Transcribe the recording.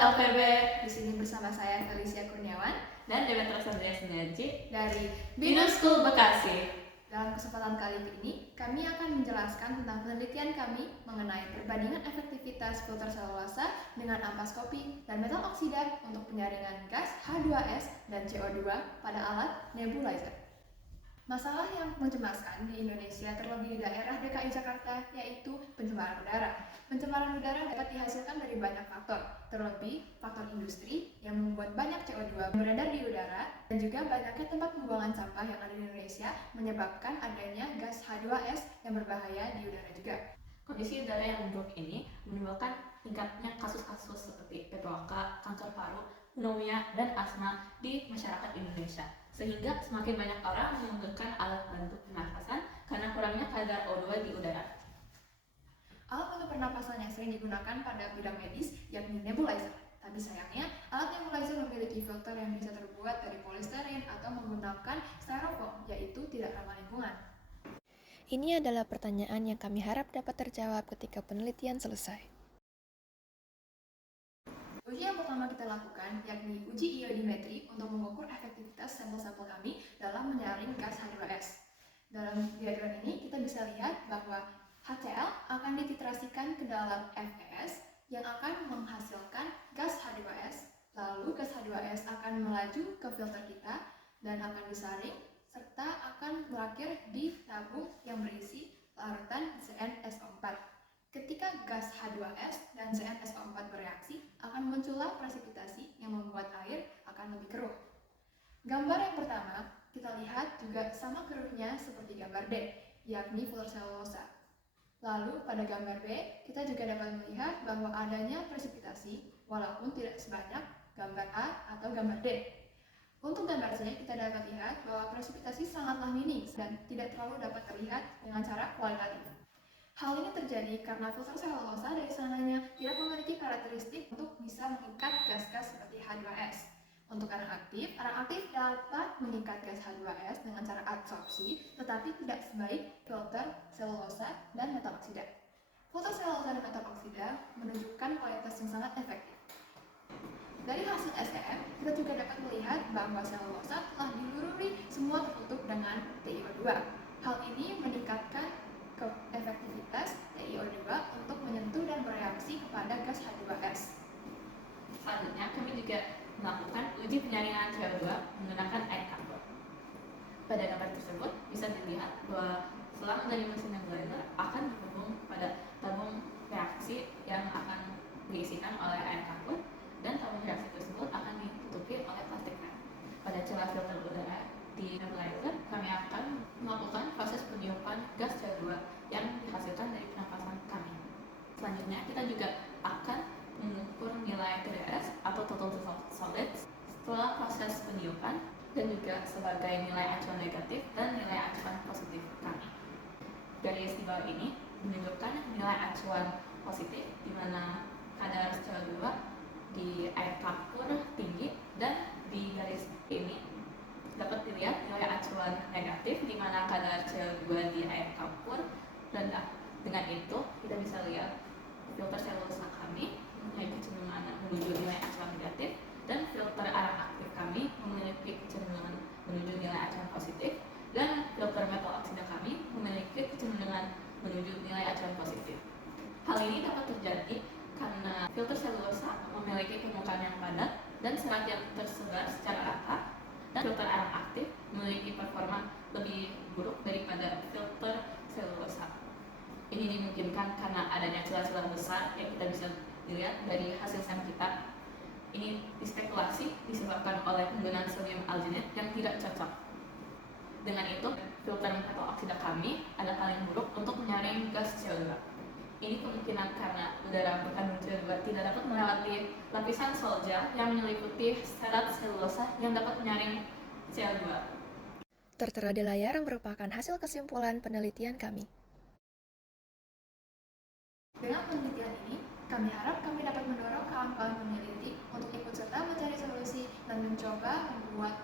LPB, di sini bersama saya Felicia Kurniawan dan Demetra Sandria Sinergi dari Binus School Bekasi. Dalam kesempatan kali ini, kami akan menjelaskan tentang penelitian kami mengenai perbandingan efektivitas filter selulosa dengan ampas kopi dan metal oksida untuk penyaringan gas H2S dan CO2 pada alat nebulizer. Masalah yang mencemaskan di Indonesia, terlebih di daerah DKI Jakarta, yaitu pencemaran udara. Pencemaran udara dapat dihasilkan dari banyak faktor, terlebih faktor industri yang membuat banyak CO2 beredar di udara, dan juga banyaknya tempat pembuangan sampah yang ada di Indonesia menyebabkan adanya gas H2S yang berbahaya di udara juga. Kondisi udara yang buruk ini menimbulkan tingkatnya kasus-kasus seperti PPOK, kanker paru, pneumonia, dan asma di masyarakat Indonesia. Sehingga semakin banyak orang menggunakan alat bantu pernafasan karena kurangnya kadar O2 di udara. Alat bantu pernapasan yang sering digunakan pada bidang medis yakni nebulizer. Tapi sayangnya, alat nebulizer memiliki filter yang bisa terbuat dari polistiren atau menggunakan styrofoam, yaitu tidak ramah lingkungan. Ini adalah pertanyaan yang kami harap dapat terjawab ketika penelitian selesai. Uji yang pertama kita lakukan yakni uji iodimetri untuk mengukur efektivitas sampel-sampel kami dalam menyaring gas H2S. Dalam diagram ini kita bisa lihat bahwa HCl akan dititrasikan ke dalam FeS yang akan menghasilkan gas H2S. Lalu gas H2S akan melaju ke filter kita dan akan disaring serta akan berakhir di tabung yang berisi larutan CnSO4. Ketika gas H2S dan CnSO4 bereaksi, akan muncullah presipitasi yang membuat air akan lebih keruh. Gambar yang pertama, kita lihat juga sama keruhnya seperti gambar D, yakni filter selulosa. Lalu pada gambar B, kita juga dapat melihat bahwa adanya presipitasi, walaupun tidak sebanyak gambar A atau gambar D. Untuk gambar C, kita dapat lihat bahwa presipitasi sangatlah minim dan tidak terlalu dapat terlihat dengan cara kualitatif. Hal ini terjadi karena filter selulosa dari sananya tidak memiliki karakteristik untuk bisa mengikat gas-gas seperti H2S. Untuk arang aktif dapat mengikat gas H2S dengan cara adsorpsi, tetapi tidak sebaik filter selulosa dan metal oksida. Filter selulosa dan metal oksida menunjukkan kualitas yang sangat efektif. Dari hasil SEM, kita juga dapat melihat bahwa selulosa telah dilururi semua tertutup dengan TiO2. Hal ini meningkatkan efektivitas TiO2 untuk menyentuh dan bereaksi kepada gas H2S. Selanjutnya, kami juga melakukan uji penyaringan CO2 menggunakan air kapur. Pada gambar tersebut bisa dilihat bahwa selang dari mesin nebulizer akan dihubung pada tabung reaksi yang akan diisikan oleh air kapur, dan tabung reaksi tersebut akan ditutupi oleh plastik wrap. Pada celah filter udara di nebulizer, kami akan melakukan proses peniupan gas CO2 yang dihasilkan dari pernapasan kami. Selanjutnya, kita juga akan mengukur nilai TDS atau total dissolved solids setelah proses peniupan, dan juga sebagai nilai acuan negatif dan nilai acuan positif kami. Garis di bawah ini menunjukkan nilai acuan positif di mana kadar CO2 di air kapur tinggi, dan di garis ini dapat dilihat nilai acuan negatif di mana kadar CO2 di air kapur rendah. Dengan itu kita bisa lihat filter selulosa kami memiliki kecenderungan menuju nilai acuan negatif, dan filter arang aktif kami memiliki kecenderungan menuju nilai acuan positif, dan filter metal oksida kami memiliki kecenderungan menuju nilai acuan positif. Hal ini dapat terjadi karena filter selulosa memiliki permukaan yang padat dan serat yang tersebar secara rata, dan filter arang aktif memiliki performa lebih buruk daripada filter selulosa. Ini dimungkinkan karena adanya celah-celah besar yang kita bisa dilihat dari hasil SEM kita. Ini dispekulasi disebabkan oleh penggunaan sodium alginate yang tidak cocok. Dengan itu, filter metal oksida kami adalah paling buruk untuk menyaring gas CO2. Ini kemungkinan karena udara berkandung CO2 tidak dapat melewati lapisan solja yang menyelimuti serat selulosa yang dapat menyaring CO2. Tertera di layar yang merupakan hasil kesimpulan penelitian kami. Dengan penelitian ini, kami harap kami dapat mendorong kawan-kawan peneliti untuk ikut serta mencari solusi dan mencoba membuat